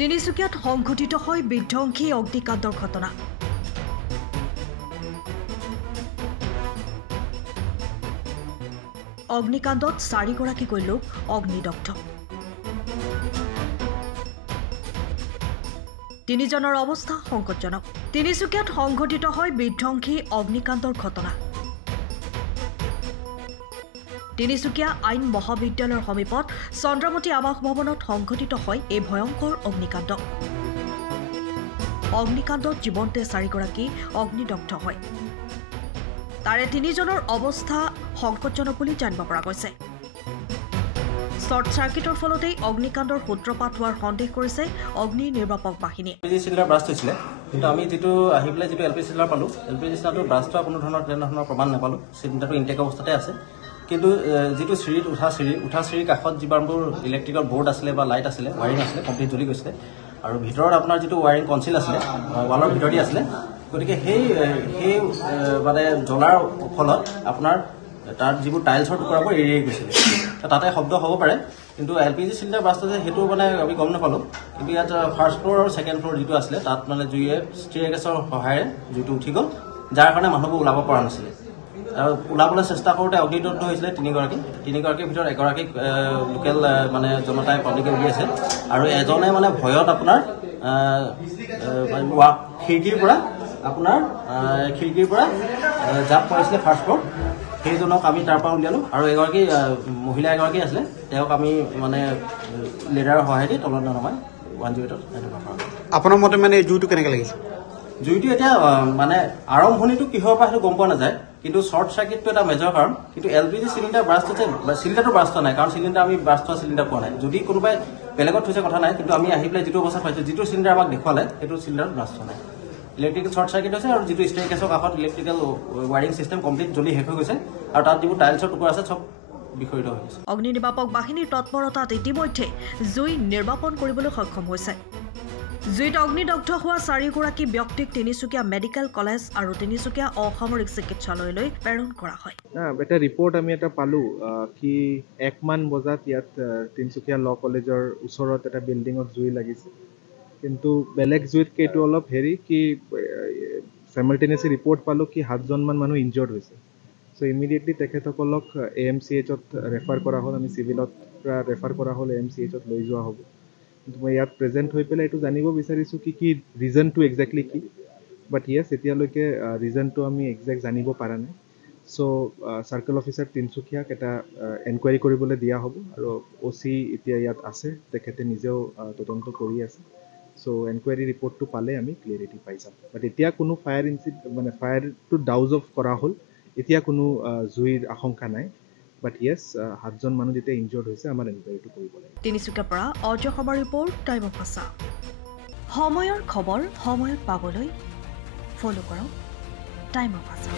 তিনিচুকীয়াত সংঘটিত হয় বিধ্বংসী অগ্নিকাণ্ডৰ ঘটনা। অগ্নিকাণ্ডত 4গৰাকীকৈ লোক অগ্নিদগ্ধ। 3জনৰ অৱস্থা সংকটজনক। তিনিচুকীয়াত সংঘটিত হয় বিধ্বংসী অগ্নিকাণ্ডৰ ঘটনা। তিনিচুকীয়া আইন মহাবিদ্যালয়ৰ সমীপত চন্দ্ৰমতী আৱাস ভৱনত সংঘটিত হয় এই ভয়ংকৰ অগ্নিকাণ্ড। অগ্নিকাণ্ডত জীৱন্তে 4গৰাকী অগ্নিদগ্ধ হয়। তাৰে 3জনৰ অৱস্থা সংকটজনক বুলি জানিব পৰা গৈছে। শ্বৰ্ট চাৰ্কিটৰ ফলতেই অগ্নিকাণ্ডৰ সূত্ৰপাত হোৱাৰ সন্দেহ কৰিছে অগ্নি নিৰ্বাপক বাহিনীয়ে। এলপিজি চিলিণ্ডাৰ ব্ৰাষ্ট হৈছিলে, কিন্তু আমি যিটো আহি পেলাই যিটো এলপিজি চিলিণ্ডাৰ পালোঁ, এলপিজি চিলিণ্ডাৰটো ব্ৰাষ্ট হোৱা কোনো ধৰণৰ প্ৰমাণ নাপালোঁ। চিলিণ্ডাৰটো ইনটেক অৱস্থাতে আছে, কিন্তু যিটো চিৰিত উঠা চিৰিৰ কাষত যিমানবোৰ ইলেক্ট্ৰিকেল বৰ্ড আছিলে বা লাইট আছিলে, ৱায়াৰিং আছিলে, কমপ্লিট জ্বলি গৈছিলে। আৰু ভিতৰত আপোনাৰ যিটো ৱায়াৰিং কনচিল আছিলে, ৱালৰ ভিতৰতে আছিলে। গতিকে সেই মানে জ্বলাৰ ফলত আপোনাৰ তাত যিবোৰ টাইলছৰ টুকুৰাবোৰ এৰি গৈছিলে। তাতে শব্দ হ'ব পাৰে, কিন্তু এলপিজি চিলিণ্ডাৰ ব্ৰাষ্ট হৈছে সেইটো মানে আমি গম নাপালোঁ। কিন্তু ইয়াত ফাৰ্ষ্ট ফ্ল'ৰ আৰু ছেকেণ্ড ফ্ল'ৰ যিটো আছিলে, তাত মানে জুইয়ে ষ্টিয়াৰ গেছৰ সহায়েৰে জুইটো উঠি গ'ল, যাৰ কাৰণে মানুহবোৰ ওলাব পৰা নাছিলে। আৰু ওলাবলৈ চেষ্টা কৰোঁতে অগ্নিদগ্ধ হৈছিলে 3গৰাকীৰ ভিতৰত 1গৰাকীক লোকেল মানে জনতাই পাব্লিকে উলিয়াইছে। আৰু এজনে মানে ভয়ত আপোনাৰ খিৰিকীৰ পৰা জাপ মাৰিছিলে ফাৰ্ষ্ট ফ্ল'ৰ। সেইজনক আমি তাৰ পৰা উলিয়ালোঁ। আৰু এগৰাকী মহিলা এগৰাকী আছিলে, তেওঁক আমি মানে লেডাৰৰ সহায়েদি তলত নমাই 108ত এডমিট কৰা। আপোনাৰ মতে মানে জুইটো কেনেকৈ লাগিছে? জুইটো এতিয়া মানে আৰম্ভণিটো কিহৰ পৰা সেইটো গম পোৱা নাযায়, কিন্তু শ্বৰ্ট চাৰ্কিটটো এটা মেজৰ কাৰণ। কিন্তু এলপিজি চিলিণ্ডাৰ ব্ৰাষ্ট হৈছে, চিলিণ্ডাৰটো ব্ৰাষ্ট হোৱা নাই, কাৰণ চিলিণ্ডাৰ আমি ব্ৰাষ্ট হোৱা চিলিণ্ডাৰ পোৱা নাই। যদি কোনোবাই বেলেগত থৈছে কথা নাই, কিন্তু আমি আহি পেলাই যিটো অৱস্থাত পাইছোঁ, যিটো চিলিণ্ডাৰ আমাক দেখুৱালে সেইটো চিলিণ্ডাৰ ব্ৰাষ্ট হোৱা নাই। ইলেক্ট্ৰিকেল শ্বৰ্ট চাৰ্কিট হৈছে, আৰু যিটো ষ্টেয়াৰ গেছৰ কাষত ইলেক্ট্ৰিকেল ৱায়াৰিং চিষ্টেম কমপ্লিট জ্বলি শেষ হৈ গৈছে, আৰু তাত যিবোৰ টাইলছৰ টুকুৰা আছে চব বিখৰিত হৈ গৈছে। অগ্নি নিৰ্বাপক বাহিনীৰ তৎপৰতাত ইতিমধ্যে জুই নিৰ্বাপন কৰিবলৈ সক্ষম হৈছে। জুইত অগ্নিদগ্ধ হোৱা 4গৰাকী ব্যক্তিক তিনিচুকীয়া মেডিকেল কলেজ আৰু তিনিচুকীয়া অসামৰিক চিকিৎসালয়লৈ প্ৰেৰণ কৰা হয়। এটা ৰিপৰ্ট আমি এটা পালোঁ কি 1মান বজাত ইয়াত তিনিচুকীয়া ল কলেজৰ ওচৰত এটা বিল্ডিঙত জুই লাগিছে। কিন্তু বেলেগ জুইতকৈ এইটো অলপ কি চাইমালটেনিয়াছলি ৰিপৰ্ট পালোঁ কি 7জনমান মানুহ ইনজৰ্ড হৈছে। চ' ইমিডিয়েটলি তেখেতসকলক AMCHত ৰেফাৰ কৰা হ'ল। আমি চিভিলত পৰা ৰেফাৰ কৰা হ'ল, AMCHত লৈ যোৱা হ'ব। কিন্তু মই ইয়াত প্ৰেজেণ্ট হৈ পেলাই এইটো জানিব বিচাৰিছোঁ কি ৰিজনটো একজেক্টলি কি। বাট য়েছ, এতিয়ালৈকে ৰিজনটো আমি একজেক্ট জানিব পৰা নাই। চ' চাৰ্কেল অফিচাৰ তিনিচুকীয়াক এটা এনকুৱাৰী কৰিবলৈ দিয়া হ'ব। আৰু OC এতিয়া ইয়াত আছে, তেখেতে নিজেও তদন্ত কৰি আছে। চ' এনকুৱাৰী ৰিপৰ্টটো পালে আমি ক্লিয়াৰিটি পাই যাম। বাট এতিয়া কোনো ফায়াৰটো ডাউজ অফ কৰা হ'ল, এতিয়া কোনো জুইৰ আশংকা নাই। বাট য়েছ, 7জন মানুহ যেতিয়া ইনজৰ্ড হৈছে, আমাৰ এনকুৱাৰীটো কৰিব লাগে। তিনিচুকীয়াৰ পৰা অজয় শৰ্মাৰ ৰিপৰ্ট, টাইম অফ আছা। সময়ৰ খবৰ সময়ত পাবলৈ ফ'ল' কৰক টাইম অফ আছা।